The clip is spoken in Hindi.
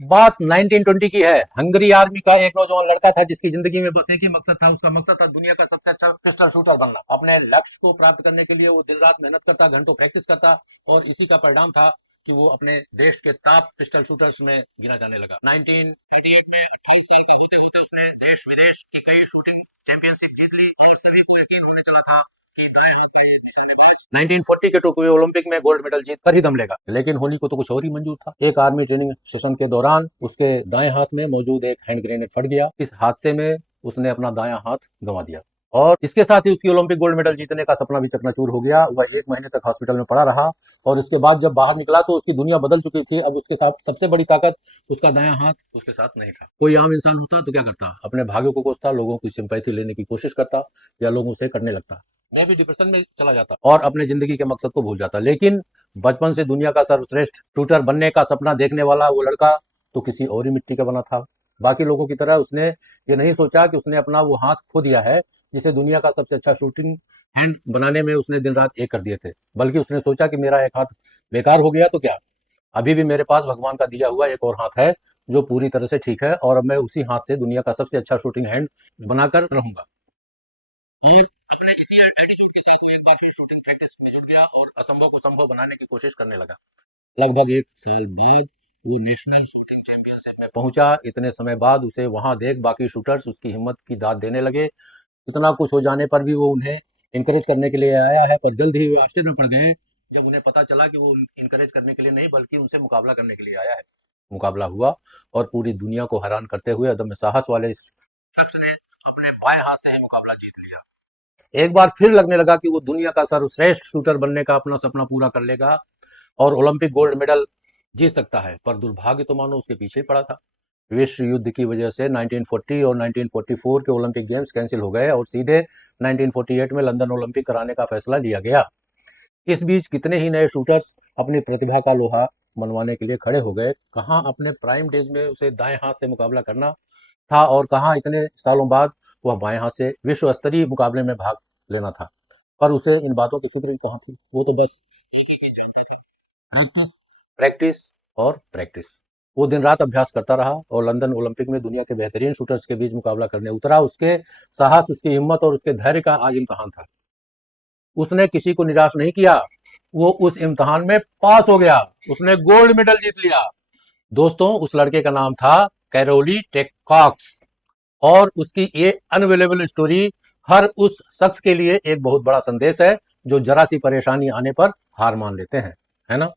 बात 1920 की है। हंगरी आर्मी का एक नौजवान लड़का था जिसकी जिंदगी में बस एक ही मकसद था। उसका मकसद था दुनिया का सबसे अच्छा पिस्टल शूटर बनना। अपने लक्ष्य को प्राप्त करने के लिए वो दिन रात मेहनत करता, घंटों प्रैक्टिस करता, और इसी का परिणाम था कि वो अपने देश के टॉप पिस्टल शूटर्स में गिना जाने लगा। 1988 में 28 साल के होते होते उसने देश विदेश की कई शूटिंग चैंपियनशिप जीत ली, और सभी को यकीन होने चला था कि दाएं हाथ का ये निशानेबाज 1940 के टोक्यो ओलंपिक में गोल्ड मेडल जीत कर ही दम लेगा। लेकिन होनी को तो कुछ और ही मंजूर था। एक आर्मी ट्रेनिंग सेशन के दौरान उसके दाएं हाथ में मौजूद एक हैंड ग्रेनेड फट गया। इस हादसे में उसने अपना दायां हाथ गंवा दिया, और इसके साथ ही उसकी ओलंपिक गोल्ड मेडल जीतने का सपना भी चकनाचूर हो गया। वह 1 महीने तक हॉस्पिटल में पड़ा रहा, और इसके बाद जब बाहर निकला तो उसकी दुनिया बदल चुकी थी। अब उसके साथ सबसे बड़ी ताकत उसका दायां हाथ उसके साथ नहीं था। कोई आम इंसान होता तो क्या करता? अपने भाग्य को कोसता, लोगों की सिंपैथी लेने की कोशिश करता, या लोगों से करने लगता। मैं भी डिप्रेशन में चला जाता और अपने जिंदगी के मकसद को भूल जाता। लेकिन बचपन से दुनिया का सर्वश्रेष्ठ शूटर बनने का सपना देखने वाला वो लड़का तो किसी और ही मिट्टी का बना था। बाकी लोगों की तरह उसने ये नहीं सोचा कि उसने अपना वो हाथ खो दिया है जिसे दुनिया का सबसे अच्छा शूटिंग हैंड बनाने में उसने दिन रात एक कर दिए थे। बल्कि उसने सोचा कि मेरा एक हाथ बेकार हो गया तो क्या, अभी भी मेरे पास भगवान का दिया हुआ एक और हाथ है जो पूरी तरह से ठीक है, और अब मैं उसी हाथ से दुनिया का सबसे अच्छा शूटिंग हैंड बनाकर रहूंगा। और अपने इसी एटीट्यूड के साथ वो एक बार फिर शूटिंग प्रैक्टिस में जुट गया और असंभव को संभव बनाने की कोशिश करने लगा। लगभग 1 साल बाद वो नेशनल शूटिंग चैंपियनशिप में पहुंचा। इतने समय बाद उसे वहां देख बाकी शूटर्स उसकी हिम्मत की दाद देने लगे। इतना कुछ हो जाने पर भी वो उन्हें इनकरेज करने के लिए आया है, पर जल्द ही वे आश्चर्य में पड़ गए जब उन्हें पता चला कि वो इनकरेज करने के लिए नहीं बल्कि उनसे मुकाबला करने के लिए आया है। मुकाबला हुआ, और पूरी दुनिया को हैरान करते हुए अदम्य साहस वाले इस शख्स ने अपने बाएं हाथ से ही मुकाबला जीत लिया। एक बार फिर लगने लगा कि वो दुनिया का सर्वश्रेष्ठ शूटर बनने का अपना सपना पूरा कर लेगा और ओलंपिक गोल्ड मेडल जीत सकता है। पर दुर्भाग्य तो मानो उसके पीछे ही पड़ा था। विश्व युद्ध की वजह से 1940 और 1944 के ओलंपिक गेम्स कैंसिल हो गए, और सीधे 1948 में लंदन ओलंपिक कराने का फैसला लिया गया। इस बीच कितने ही नए शूटर्स अपनी प्रतिभा का लोहा मनवाने के लिए खड़े हो गए। कहाँ अपने प्राइम डेज में उसे दाएं हाथ से मुकाबला करना था, और कहाँ इतने सालों बाद वह बाएं हाथ से विश्व स्तरीय मुकाबले में भाग लेना था। पर उसे इन बातों की फिक्र कहाँ थी। वो तो बस एक ही चीज जानता था, प्रैक्टिस, प्रैक्टिस और प्रैक्टिस। वो दिन रात अभ्यास करता रहा, और लंदन ओलंपिक में दुनिया के बेहतरीन शूटर्स के बीच मुकाबला करने उतरा। उसके साहस, उसकी हिम्मत और उसके धैर्य का आज इम्तहान था। उसने किसी को निराश नहीं किया। वो उस इम्तहान में पास हो गया। उसने गोल्ड मेडल जीत लिया। दोस्तों, उस लड़के का नाम था कैरोली टेकॉक्स, और उसकी ये अनबिलीवेबल स्टोरी हर उस शख्स के लिए एक बहुत बड़ा संदेश है जो जरा सी परेशानी आने पर हार मान लेते हैं, है ना।